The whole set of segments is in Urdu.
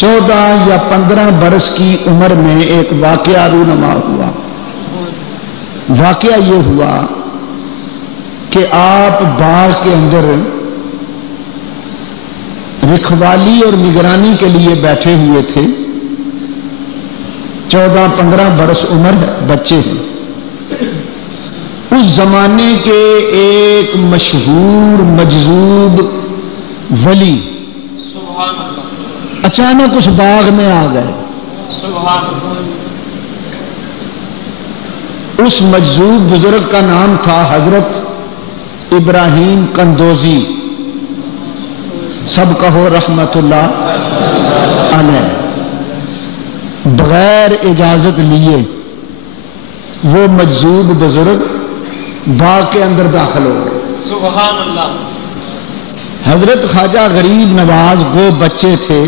14 یا 15 برس کی عمر میں ایک واقعہ رونما ہوا۔ واقعہ یہ ہوا کہ آپ باغ کے اندر رکھوالی اور نگرانی کے لیے بیٹھے ہوئے تھے۔ 14-15 برس عمر ہے، بچے ہیں۔ اس زمانے کے ایک مشہور مجذوب ولی اچانک اس باغ میں آ گئے۔ اس مجذوب بزرگ کا نام تھا حضرت ابراہیم قندوزی، سب کہو رحمت اللہ علیہ۔ بغیر اجازت لیے وہ مجذوب بزرگ باغ کے اندر داخل ہو گئے۔ سبحان اللہ۔ حضرت خواجہ غریب نواز وہ بچے تھے،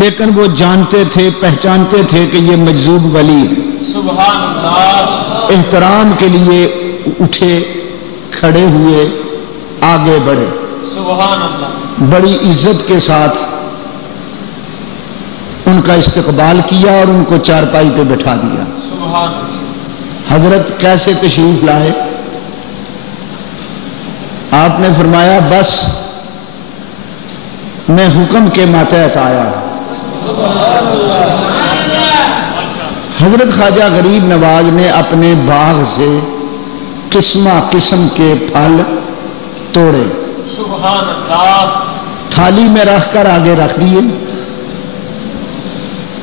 لیکن وہ جانتے تھے، پہچانتے تھے کہ یہ مجذوب ولی ہے۔ سبحان اللہ۔ احترام کے لیے اٹھے، کھڑے ہوئے، آگے بڑھے۔ سبحان اللہ۔ بڑی عزت کے ساتھ ان کا استقبال کیا اور ان کو چارپائی پہ بٹھا دیا۔ سبحان اللہ۔ حضرت کیسے تشریف لائے؟ آپ نے فرمایا بس میں حکم کے ماتحت آیا۔ حضرت خواجہ غریب نواز نے اپنے باغ سے قسمہ قسم کے پھل توڑے، سبحان اللہ، تھالی میں رکھ کر آگے رکھ دیے۔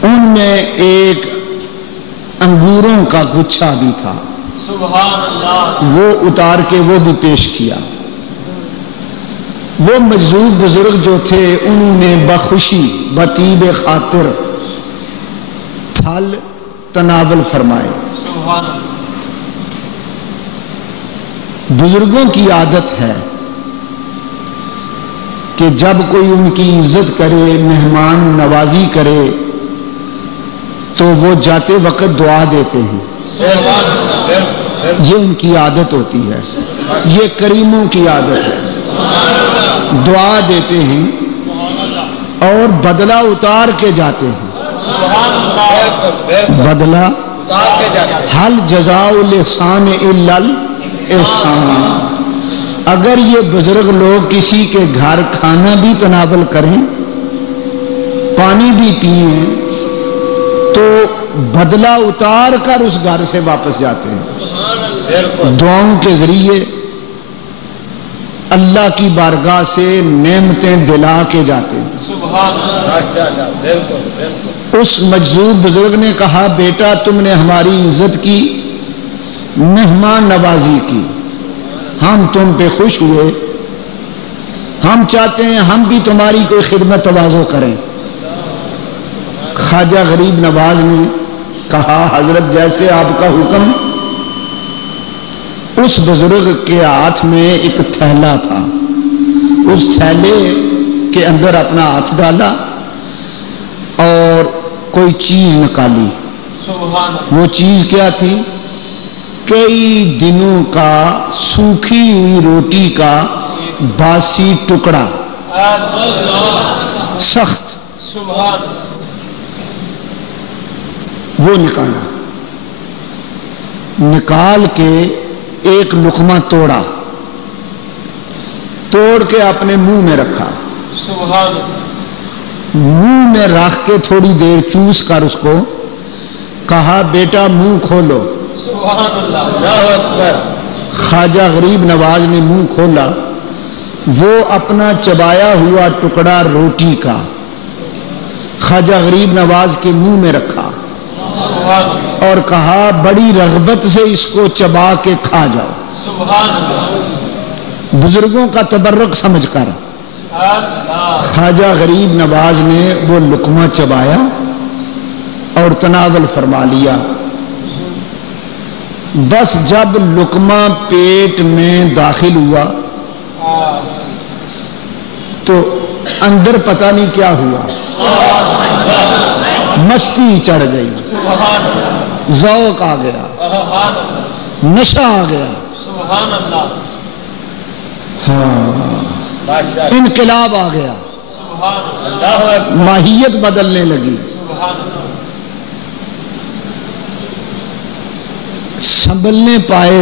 ان میں ایک انگوروں کا گچھا بھی تھا، سبحان اللہ، وہ اتار کے وہ بھی پیش کیا۔ وہ مجذوب بزرگ جو تھے انہوں نے بخوشی بطیب خاطر پھل تناول فرمائے۔ سبحان اللہ۔ بزرگوں کی عادت ہے کہ جب کوئی ان کی عزت کرے، مہمان نوازی کرے تو وہ جاتے وقت دعا دیتے ہیں۔ یہ ان کی عادت ہوتی ہے، یہ کریموں کی عادت ہے، دعا دیتے ہیں اور بدلہ اتار کے جاتے ہیں۔ بدلہ حل جزاء الاحسان الا الاحسان۔ اگر یہ بزرگ لوگ کسی کے گھر کھانا بھی تناول کریں، پانی بھی پئیں، تو بدلہ اتار کر اس گھر سے واپس جاتے ہیں، دعاؤں کے ذریعے اللہ کی بارگاہ سے نعمتیں دلا کے جاتے ہیں۔ اس مجذوب بزرگ نے کہا بیٹا تم نے ہماری عزت کی، مہمان نوازی کی، ہم تم پہ خوش ہوئے، ہم چاہتے ہیں ہم بھی تمہاری کوئی خدمت تواضع کریں۔ خواجہ غریب نواز نے کہا حضرت جیسے آپ کا حکم۔ اس بزرگ کے ہاتھ میں ایک تھیلا تھا، اس تھیلے کے اندر اپنا ہاتھ ڈالا اور کوئی چیز نکالی۔ وہ چیز کیا تھی؟ کئی دنوں کا سوکھی ہوئی روٹی کا باسی ٹکڑا، سخت، وہ نکالا، نکال کے ایک لقمہ توڑا، توڑ کے اپنے منہ میں رکھا، منہ میں رکھ کے تھوڑی دیر چوس کر اس کو کہا بیٹا منہ کھولو۔ خواجہ غریب نواز نے منہ کھولا، وہ اپنا چبایا ہوا ٹکڑا روٹی کا خواجہ غریب نواز کے منہ میں رکھا اور کہا بڑی رغبت سے اس کو چبا کے کھا جاؤ۔ بزرگوں کا تبرک سمجھ کر خواجہ غریب نواز نے وہ لقمہ چبایا اور تناول فرما لیا۔ بس جب لقمہ پیٹ میں داخل ہوا تو اندر پتہ نہیں کیا ہوا، مستی چڑھ گئی، ذوق آ گیا، نشہ آ گیا، ہاں انقلاب آ گیا۔ سبحان اللہ ماہیت بدلنے لگی. سبحان اللہ سنبھلنے پائے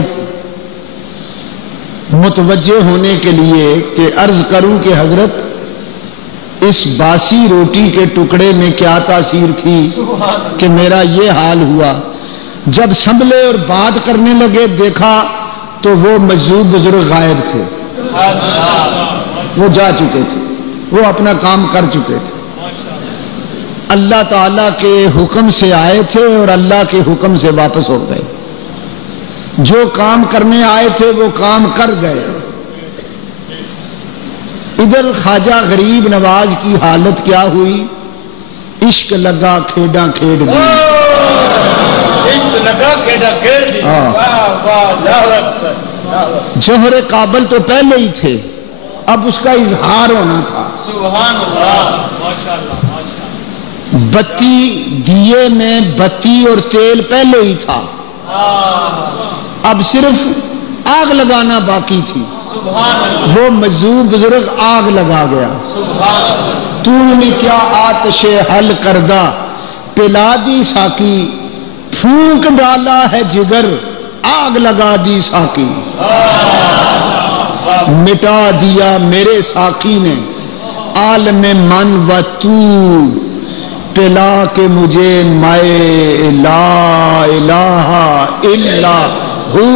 متوجہ ہونے کے لیے کہ عرض کروں کہ حضرت اس باسی روٹی کے ٹکڑے میں کیا تاثیر تھی کہ میرا یہ حال ہوا. جب سنبھلے اور بات کرنے لگے دیکھا تو وہ مجذوب بزرگ غائب تھے, وہ جا چکے تھے, وہ اپنا کام کر چکے تھے. اللہ تعالیٰ کے حکم سے آئے تھے اور اللہ کے حکم سے واپس ہو گئے. جو کام کرنے آئے تھے وہ کام کر گئے. ادھر خواجہ غریب نواز کی حالت کیا ہوئی؟ عشق لگا کھیڈاں کھیڈ دی. جوہر کابل تو پہلے ہی تھے, اب اس کا اظہار ہونا تھا. سبحان اللہ ماشاءاللہ. بتی دیے میں بتی اور تیل پہلے ہی تھا, اب صرف آگ لگانا باقی تھی. وہ مجذوب بزرگ آگ لگا گیا. تو نے کیا آتش حل کردہ پلا دی ساکی, پھونک ڈالا ہے جگر آگ لگا دی ساکی. مٹا دیا میرے ساکی نے عالم من و تو, پلا کے مجھے مائے لا الہ الا ہو.